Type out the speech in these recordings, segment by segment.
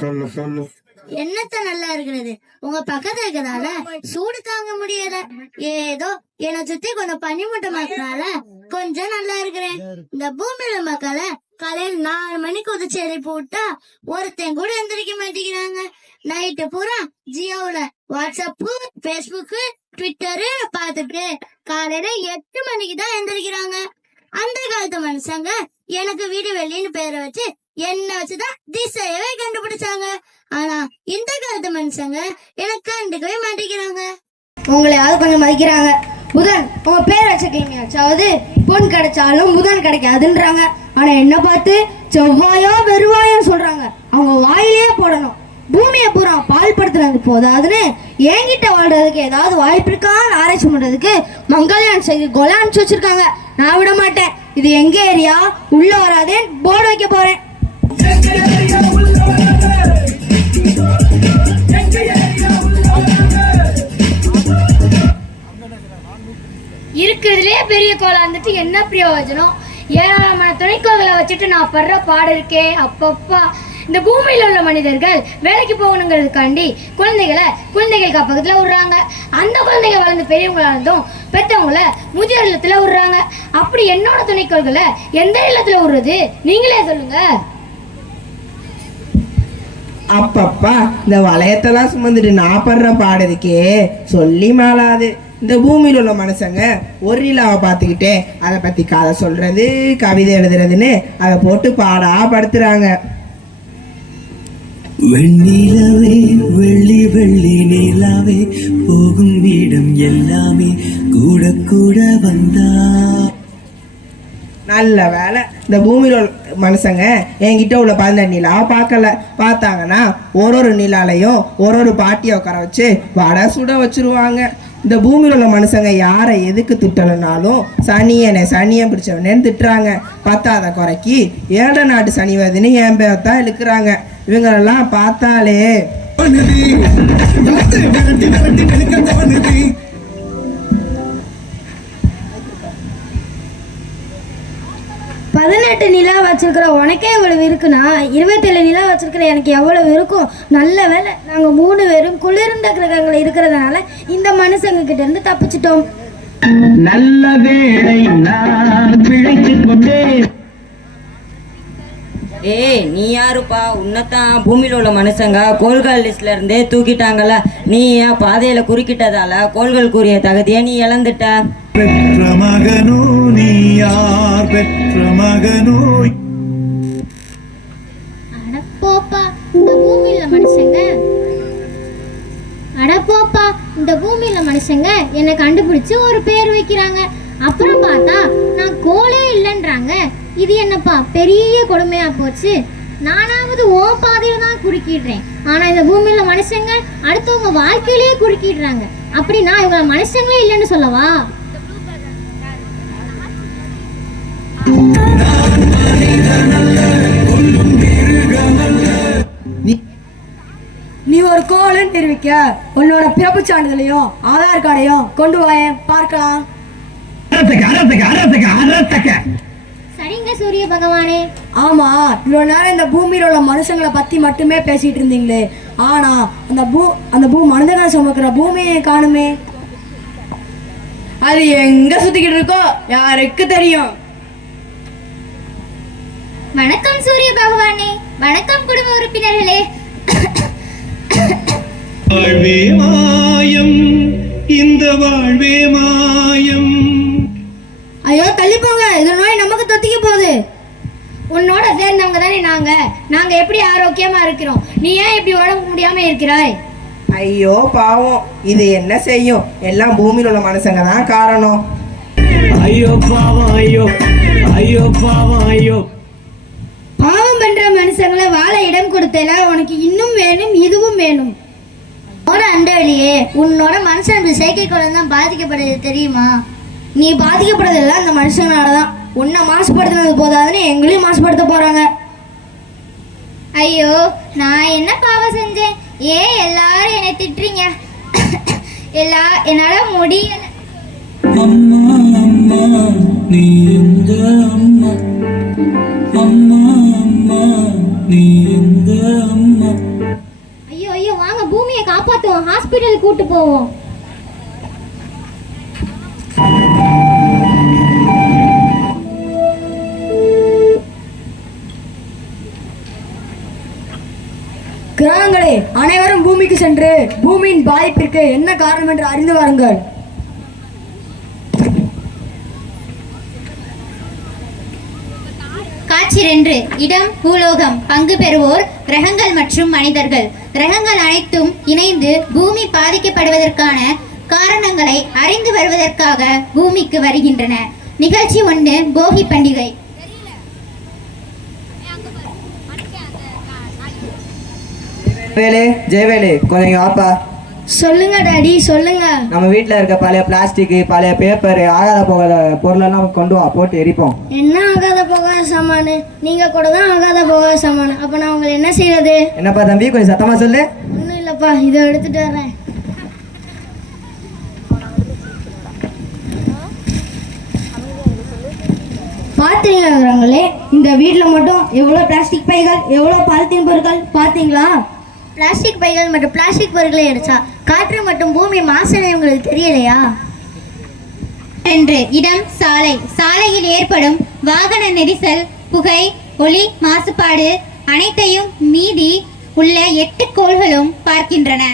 சொல்லு சொல்லு. என்னத்த நல்லா இருக்கிறது, உங்க பக்கத்துல இருக்கிறதால சூடு தாங்க முடியல. ஏதோ என்னை சுத்தி கொஞ்சம் பனிமூட்டம் இருக்கிறனால கொஞ்சம் நல்லா இருக்கிறேன். இந்த பூமியில மக்களை காலையில் 4 மணிக்கு உதச்சி எழுப்பி விட்டா ஒருத்தன் கூட எந்திரிக்க மாட்டேங்கிறாங்க. நைட்டு பூரா ஜியோல வாட்ஸ்அப்பு, பேஸ்புக்கு, ட்விட்டரு பார்த்துட்டு காலையில 8 மணிக்கு தான் எந்திரிக்கிறாங்க. அந்த காலத்து மனுஷங்க எனக்கு வீடு வெளின்னு பேரை வச்சு என்ன வச்சுதான் திசையவே கண்டுபிடிச்சாங்க. ஆனா இந்த காலத்து மனுஷங்க எனக்கு கண்டுக்கவே மாட்டேங்கிறாங்க. உங்களையாவது கொஞ்சம் மதிக்கிறாங்க. புதன் உங்க பேர் வச்சுக்கீங்க, அதாவது பொன் கிடைச்சாலும் புதன் கிடைக்காதுன்றாங்க. ஆனா என்ன பார்த்து செவ்வாயோ வெறுவாயோ சொல்றாங்க. அவங்க வாயிலேயே போடணும். பூமியை பூரா பால் படுத்துறது போதாதுன்னு என்கிட்ட வாழ்றதுக்கு ஏதாவது வாய்ப்பு இருக்கான்னு ஆராய்ச்சி பண்றதுக்கு மங்கல்யான் செய்தி கொலை அனுப்பிச்சு வச்சிருக்காங்க. நான் விட மாட்டேன். இது எங்க ஏரியா, உள்ள வராதேன்னு போர்டு வைக்க போறேன். இருக்கிறதுலே பெரிய கோலா இருந்துட்டு என்ன பிரயோஜனம்? ஏராளமான துணைக்கோள்களை வச்சுட்டு நான் படுற பாடு இருக்கே அப்பப்பா. இந்த பூமியில உள்ள மனிதர்கள் வேலைக்கு போகணுங்கிறதுக்காண்டி குழந்தைகள் காப்பகத்துல விடுறாங்க. அந்த குழந்தைகள் வளர்ந்து பெரியவங்களா இருந்தும் பெற்றவங்கள முதியோர் இல்லத்துல விடுறாங்க. அப்படி என்னோட துணைக்கோள்களை எந்த இல்லத்துல விடுறது நீங்களே சொல்லுங்க. அப்பப்பா இந்த வளையத்தெல்லாம் சுமந்துட்டு நான் படுற பாடு இருக்கே சொல்லி மாளாது. இந்த பூமியில் உள்ள மனுஷங்க ஒரு நிலாவை பார்த்துக்கிட்டே அதை பற்றி கதை சொல்றது, கவிதை எழுதுறதுன்னு அதை போட்டு பாடா படுத்துறாங்க. வெண்ணிலவே வெள்ளி வெள்ளி நிலாவே போகும் இடம் எல்லாமே கூட கூட வந்தா. நல்ல வேலை இந்த பூமியில் உள்ள மனுஷங்க என்கிட்ட உள்ள 12 நிலாவை பார்க்கல. பார்த்தாங்கன்னா ஒரு நிலாலையும் ஒரு பாட்டியை உட்கார வச்சு வடை சுட வச்சிருவாங்க. இந்த பூமியில் உள்ள மனுஷங்க யாரை எதுக்கு திட்டலைனாலும் சனியை பிடிச்சவனேன்னு திட்டுறாங்க. பத்தாத குறைக்கி 7 நாட்டு சனிவதுன்னு என் பேர் தான் இழுக்கிறாங்க. இவங்களெல்லாம் பார்த்தாலே 18 நிலா வச்சிருக்கிற உனக்கே இவ்வளவு இருக்குன்னா 27 நிலா வச்சிருக்கிற எனக்கு எவ்வளவு இருக்கும். நல்ல வேலை நாங்க 3 பேரும் குளிர்ந்த கிரகங்கள் இருக்கிறதுனால இந்த மனுஷங்க கிட்ட இருந்து தப்பிச்சிட்டோம். நல்ல வேளை நான் பிழைத்துக் கொண்டேன். ஏய் நீ யாருப்பா? உன்னத்தான் பூமியில் உள்ள மனுஷங்க கோள்கள் லிஸ்ட்ல இருந்தே தூக்கிட்டாங்கல்ல. நீ ஏன் பாதையில குறுக்கிட்டதால கோள்கள் கூறிய தகுதியை நீ இழந்துட்ட. பெற்ற மகனோ நீ யார் பெற்ற மகனோ? அடப்போப்பா இந்த பூமியில மனுஷங்க என்னை கண்டுபிடிச்சு ஒரு பேர் வைக்கிறாங்க. அப்புறம் பார்த்தா நான் கோலே இல்லைன்றாங்க. இது என்னப்பா பெரிய கொடுமையா போச்சு. நானாவது ஓ பாதையில தான் குறுக்கிடுறேன், ஆனா இந்த பூமியில மனுஷங்க அடுத்தவங்க வாழ்க்கையிலேயே குறுக்கிடுறாங்க. அப்படின்னா இவங்க மனுஷங்களே இல்லைன்னு சொல்லவா? நீ ஒரு கோலன்னு தெரிவிக்க உன்னோட பிறப்பு சான்றிதழையும் ஆதார் கார்டையும் கொண்டு வாயேன் பார்க்கலாம். சரிங்க சூரிய பகவானே. ஆமா, இவ்வளவு நேரம் இந்த பூமியில உள்ள மனுஷங்களை பத்தி மட்டுமே பேசிட்டு இருந்தீங்களே, ஆனா அந்த மனிதனை சுமக்கிற பூமியை காணுமே. அது எங்க சுத்திக்கிட்டு இருக்கோ யாருக்கு தெரியும்? வணக்கம் சூரிய பகவானே. வணக்கம் குடும்ப உறுப்பினர்களே. வாழ்வே மாயம், இந்த வாழ்வே மாயம். ஐயோ தள்ளி போங்க, இது நோய் நமக்கு தொத்திக்க போகுது. உன்னோட சேர்ந்தவங்க தானே நாங்க எப்படி ஆரோக்கியமா இருக்கிறோம்? நீ ஏன் இப்படி உடம்பு முடியாம இருக்கிறாய்? ஐயோ பாவம், இது என்ன செய்யும்? எல்லாம் பூமியில் உள்ள மனுஷங்க தான் காரணம். ஐயோ பாவம், ஐயோ ஐயோ பாவம், ஐயோ. பாவம் பண்ற மனுஷங்களை வாழ இடம் கொடுத்தல உனக்கு இன்னும் வேணும் இதுவும் வேணும். அண்டவழியே, உன்னோட மனுஷன் செயற்கை கோள் தான் பாதிக்கப்படுது தெரியுமா? நீ பாதிக்கப்படுறதெல்லாம் அந்த மனுஷனாலதான். உன்னை மாசுபடுத்தினது போதாதுன்னு எங்களையும் மாசுபடுத்த போறாங்க. ஐயோ நான் என்ன பாவம் செஞ்சேன்? ஏன் எல்லாரும் என்னை திட்டுறீங்க? என்னால முடியல. அம்மா அம்மா நீ எங்க அம்மா? அம்மா அம்மா நீ எங்க அம்மா. ஐயோ ஐயோ வாங்க பூமியை காப்பாத்துவோம், ஹாஸ்பிட்டலுக்கு கூட்டு போவோம். கிரகங்களே, அனைவரும் பூமிக்கு சென்று பூமியின் பாதிப்பிற்கு என்ன காரணம் என்று அறிந்து வாருங்கள். காட்சி 2. இடம் பூலோகம். பங்கு பெறுவோர் கிரகங்கள் மற்றும் மனிதர்கள். கிரகங்கள் அனைத்தும் இணைந்து பூமி பாதிக்கப்படுவதற்கான காரணங்களை அறிந்து வருவதற்காக பூமிக்கு வருகின்றன. நிகழ்ச்சி 1. போகி பண்டிகை. ஜெயவேலு கொஞ்சம் வாப்பா. சொல்லுங்க டாடி, சொல்லுங்க. நம்ம வீட்டில் இருக்க பழைய பிளாஸ்டிக், பழைய பேப்பர், ஆகாத போகாத பொருளெல்லாம் கொண்டு வா, போட்டு எரிப்போம். என்ன ஆகாத போகாத சாமானு? நீங்க கூட தான் ஆகாத போகாத சாமானு. அப்ப நான் உங்களை என்ன செய்யறது? என்னப்பா தம்பி, கொஞ்சம் சத்தமா சொல்லு. ஒன்றும் இல்லப்பா, இதை எடுத்துட்டு வரேன். பாத்தீங்களே, இந்த வீட்டுல மட்டும் எவ்வளவு பிளாஸ்டிக் பைகள், எவ்வளவு பாலித்தீன் பொருட்கள் பாத்தீங்களா? பிளாஸ்டிக் பைகள் மற்றும் பிளாஸ்டிக் பொருட்களை அடிச்சா காற்று மற்றும் பூமி மாசடைய உங்களுக்கு தெரியலையா? 2. இடம் சாலை. சாலையில் ஏற்படும் வாகன நெரிசல், புகை, ஒளி மாசுபாடு அனைத்தையும் மீதி உள்ள 8 கோள்களும் பார்க்கின்றன.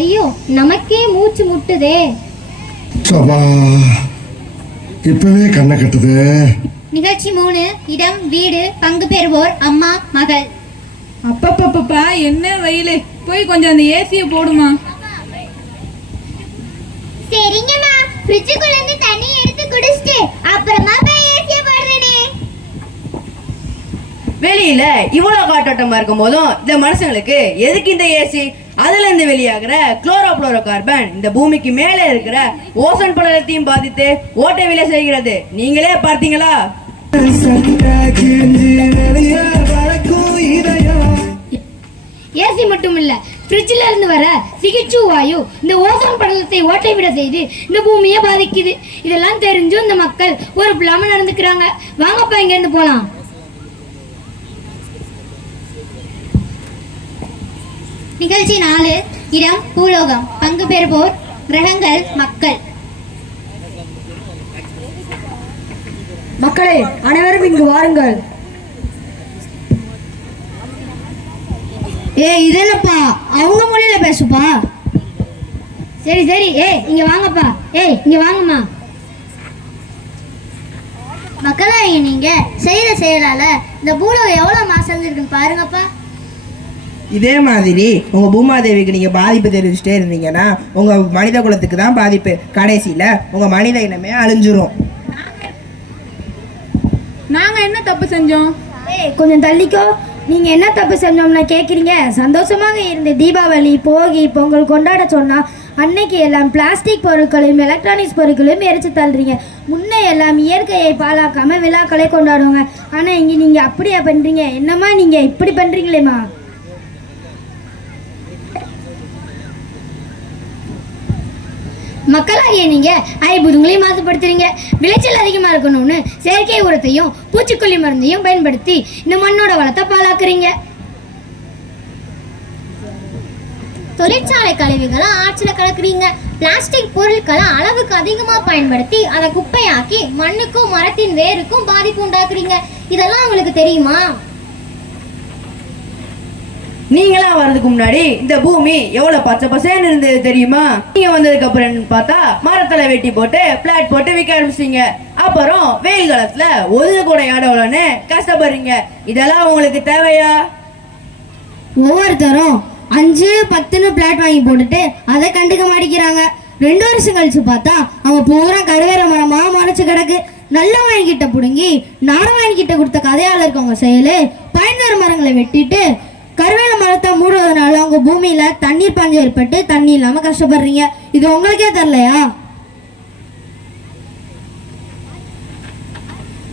ஐயோ, நமக்கே மூச்சு முட்டுதே. இப்பவே கண்ணை கட்டுது. நிகழ்ச்சி 3. இடம் வீடு. பங்கு பெறுவோர் அம்மா, மகள். அப்பப்பப்பா, என்ன வெயிலு! போய் கொஞ்சம் அந்த ஏசியை போடுமா. சரிங்கம்மா, ஃப்ரிட்ஜுக்குள்ள இருந்து தண்ணி எடுத்து குடிச்சிட்டு அப்புறமா போய் ஏசியை போடுறேனே. வெளியில இவ்வளவு காற்றோட்டமா இருக்கும் போதும் இந்த மனுஷங்களுக்கு எதுக்கு இந்த ஏசி? அதுல இருந்து வெளியாகிற குளோரோபுளோரோ கார்பன் இந்த பூமிக்கு மேல இருக்கிற ஓசோன் படலத்தையும் பாதித்து ஓட்டை விலை செய்கிறது. நீங்களே பார்த்தீங்களா? ஏசி மட்டும் இல்ல, ஃப்ரிட்ஜில் இருந்து வர சிகிச்சை வாயு இந்த ஓசோன் படலத்தை ஓட்டை விட செய்து இந்த பூமியை பாதிக்குது. இதெல்லாம் தெரிஞ்சும் இந்த மக்கள் ஒரு பிளாம நடந்துக்கிறாங்க. வாங்கப்பா, இங்க இருந்து போலாம். நிகழ்ச்சி 4. இடம் பூலோகம். பங்கு பெறுவோர் கிரகங்கள், மக்கள். மக்களே, அனைவரும் இங்கு வாருங்கள். இது என்னப்பா, அவங்க மொழியில பேசுப்பா. சரி சரி, இங்க வாங்கப்பா. இங்க வாங்கம்மா. மக்களாகிய நீங்க செய்யற செயலால இந்த பூலோகம் எவ்வளவு மாசடைஞ்சிருக்குன்னு பாருங்கப்பா. இதே மாதிரி உங்க பூமாதேவிக்கு நீங்க பாதிப்பு தெரிவிச்சுட்டே இருந்தீங்கன்னா உங்க மனித குலத்துக்கு தான் பாதிப்பு. கடைசியில உங்க மனித இனமே அழிஞ்சிரும். நாங்க என்ன தப்பு செஞ்சோம்? கொஞ்சம் தள்ளிக்கோ. நீங்க என்ன தப்பு செஞ்சோம்னா கேக்குறீங்க? சந்தோஷமாக இருந்த தீபாவளி, போகி, பொங்கல் கொண்டாட சொன்னா அன்னைக்கு எல்லாம் பிளாஸ்டிக் பொருட்களையும் எலக்ட்ரானிக்ஸ் பொருட்களையும் எரிச்சு தள்ளுறீங்க. முன்னே எல்லாம் இயற்கையை பாழாக்காம விழாக்களை கொண்டாடுவாங்க. ஆனா இங்க நீங்க அப்படியா பண்றீங்க? என்னம்மா நீங்க இப்படி பண்றீங்களேம்மா? மக்களாகிய நீங்க ஐம்பதுங்களையும் மாசுபடுத்துறீங்க. விளைச்சல் அதிகமா இருக்கணும்னு செயற்கை உரத்தையும் பூச்சிக்கொல்லி மருந்தையும் பயன்படுத்தி இந்த மண்ணோட வளத்தை பாழாக்குறீங்க. தொழிற்சாலை கழிவுகளை ஆற்றில கலக்குறீங்க. பிளாஸ்டிக் பொருட்களை அளவுக்கு அதிகமா பயன்படுத்தி அதை குப்பையாக்கி மண்ணுக்கும் மரத்தின் வேருக்கும் பாதிப்பு உண்டாக்குறீங்க. இதெல்லாம் உங்களுக்கு தெரியுமா? நீங்களா வர்றதுக்கு முன்னாடி இந்த பூமி எவ்வளவு பச்சை பசேன்னு இருந்தது தெரியுமா? நீங்க வந்ததுக்கு அப்புறம் பார்த்தா மரத்துல வெட்டி போட்டு பிளாட் போட்டு விற்க ஆரம்பிச்சிங்க. அப்புறம் வெயில் காலத்துல ஒதுங்க கூட இடம்லன்னு கஷ்டப்படுறீங்க. இதெல்லாம் உங்களுக்கு தேவையா? ஒவ்வொருத்தரும் 5-10 பிளாட் வாங்கி போட்டுட்டு அதை கண்டுக்க மாட்டேங்கிறாங்க. 2 வருஷம் கழிச்சு பார்த்தா அவங்க பூரா கருவேற மரமா மறைச்சு கிடக்கு. நல்ல வாங்கிக்கிட்ட புடுங்கி நாரவாணிக்கிட்ட கொடுத்த கதையால இருக்கவங்க செயலு பயன்தர மரங்களை வெட்டிட்டு கருவேல மரத்தை மூடுவதனால உங்க பூமியில தண்ணீர் பஞ்சம் ஏற்பட்டு தண்ணி இல்லாம கஷ்டப்படுறீங்க. இது உங்களுக்கே தெரியலையா?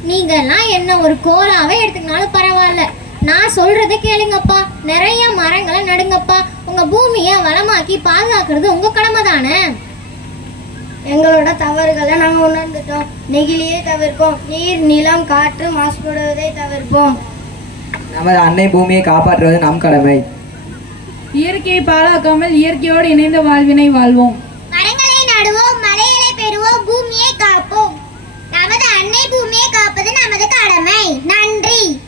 நீங்க எல்லாம் என்ன ஒரு கோலாவே எடுத்துக்கினாலும் பரவாயில்ல, நான் சொல்றதை கேளுங்கப்பா. நிறைய மரங்களை நடுங்கப்பா. உங்க பூமியை வளமாக்கி பாதுகாக்கிறது உங்க கடமை தானே. எங்களோட தவறுகளை நாங்கள் உணர்ந்துட்டோம். நெகிழியை தவிர்ப்போம். நீர், நிலம், காற்று மாசுபடுவதை தவிர்ப்போம். நமது அன்னை பூமியை காப்பாற்றுவது நம் கடமை. இயற்கையை பாழாக்காமல் இயற்கையோடு இணைந்த வாழ்வினை வாழ்வோம். மரங்களை நடுவோம், மலைகளை பெறுவோம், பூமியை காப்போம். நமது அன்னை பூமியை காப்பது நமது கடமை. நன்றி.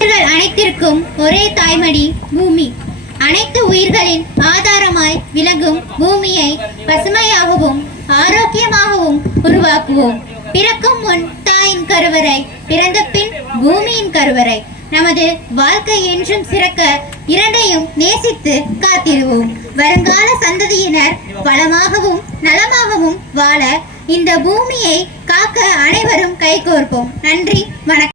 உயிர்கள் அனைத்திற்கும் ஒரே தாய்மடி பூமி. அனைத்து உயிர்களின் ஆதாரமாய் விளங்கும் பூமியை பசுமையாகவும் ஆரோக்கியமாகவும் உருவாக்குவோம். பிறக்கும் முன் தாயின் கருவறை, பிறந்த பின் பூமியின் கருவறை. நமது வாழ்க்கை என்றும் சிறக்க இரண்டையும் நேசித்து காத்திடுவோம். வருங்கால சந்ததியினர் வளமாகவும் நலமாகவும் வாழ இந்த பூமியை காக்க அனைவரும் கைகோர்ப்போம். நன்றி, வணக்கம்.